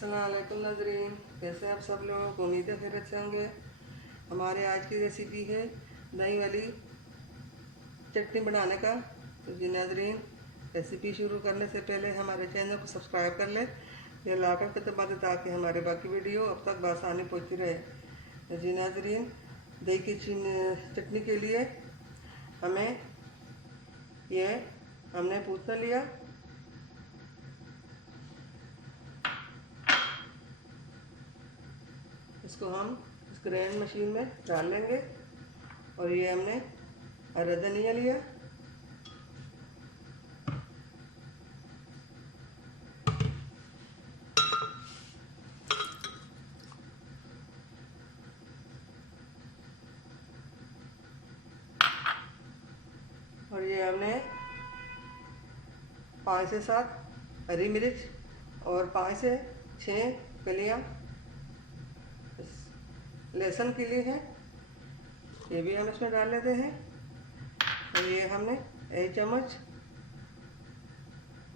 अस्सलाम वालेकुम नाज़रीन, कैसे हैं आप सब लोग। उम्मीद है खैरियत से होंगे। हमारे आज की रेसिपी है दही वाली चटनी बनाने का। तो जी नाज़रीन, रेसिपी शुरू करने से पहले हमारे चैनल को सब्सक्राइब कर लें, बेल आइकन पर दबा दें ताकि हमारे बाकी वीडियो अब तक बआसानी पहुँचती रहे। तो जी नाज़रीन, दही की चटनी के लिए हमने पूतना लिया। इसको हम इस ग्राइंड मशीन में डाल लेंगे। और ये हमने हरा धनिया लिया, और ये हमने 5 से 7 हरी मिर्च और 5 से 6 कलियाँ लहसुन की ली है, ये भी हम इसमें डाल लेते हैं। और ये हमने 1 चम्मच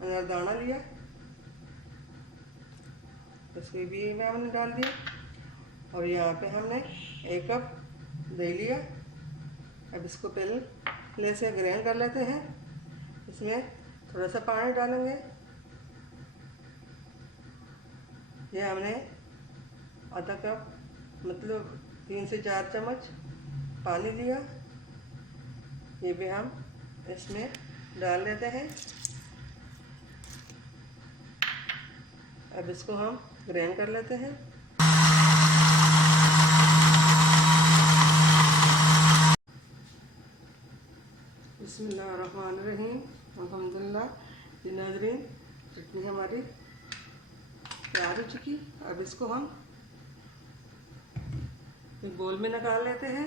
अनारदाना लिया, इसको भी में हमने डाल दिया। और यहाँ पे हमने 1 कप दही लिया। अब इसको पहले से ग्राइंड कर लेते हैं। इसमें थोड़ा सा पानी डालेंगे। ये हमने आधा कप मतलब 3 से 4 चम्मच पानी लिया, ये भी हम इसमें डाल लेते हैं। अब इसको हम ग्राइंड कर लेते हैं। बिस्मिल्लाहिर्रहमानिर्रहीम, अल्हम्दुलिल्लाह। जी नाज़रीन, चटनी हमारी तैयार हो चुकी। अब इसको हम एक बोल में निकाल लेते हैं।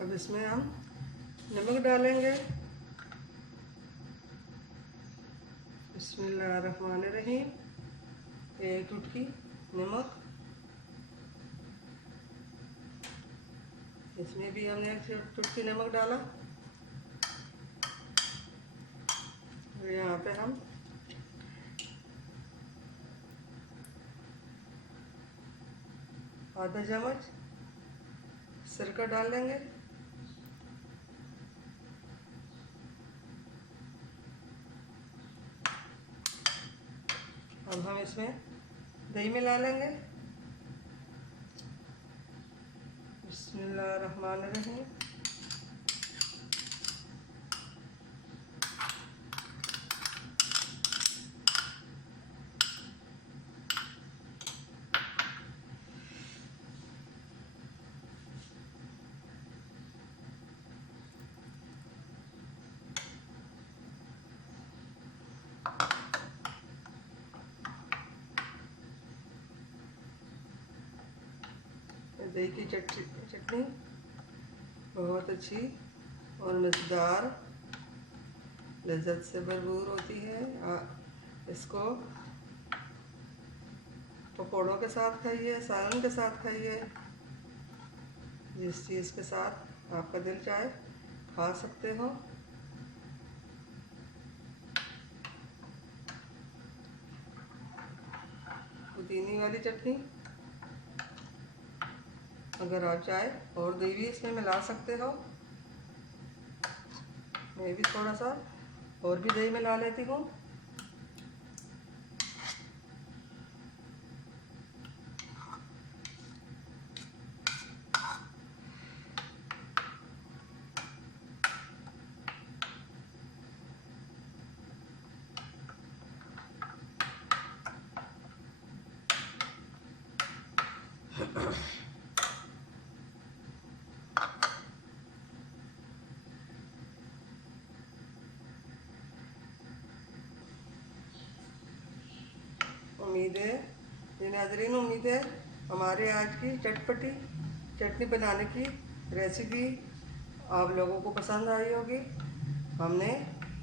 अब इसमें हम नमक डालेंगे। बिस्मिल्लाहिर्रहमानिर्रहीम, 1 चुटकी नमक। इसमें भी हमने 1 चुटकी नमक डाला। और यहाँ पे हम आधा चम्मच सिरका डाल देंगे। अब हम इसमें दही मिला लेंगे। बिस्मिल्लाहिर्रहमानिर्रहीम। दही की चटनी बहुत अच्छी और मज़ेदार लज़्ज़त से भरपूर होती है। इसको पकौड़ों के साथ खाइए, सालन के साथ खाइए, जिस चीज़ के साथ आपका दिल चाहे खा सकते हो। पुदीने वाली चटनी, अगर आप चाहे और दही भी इसमें मिला सकते हो। मैं भी थोड़ा सा और भी दही मिला लेती हूँ। उम्मीद है जी नाज़रीन, उम्मीद है हमारे आज की चटपटी चटनी बनाने की रेसिपी आप लोगों को पसंद आई होगी। हमने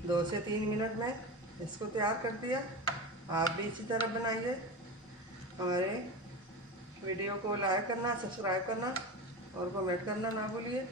2 से 3 मिनट में इसको तैयार कर दिया। आप भी इसी तरह बनाइए। हमारे वीडियो को लाइक करना, सब्सक्राइब करना और कमेंट करना ना भूलिए।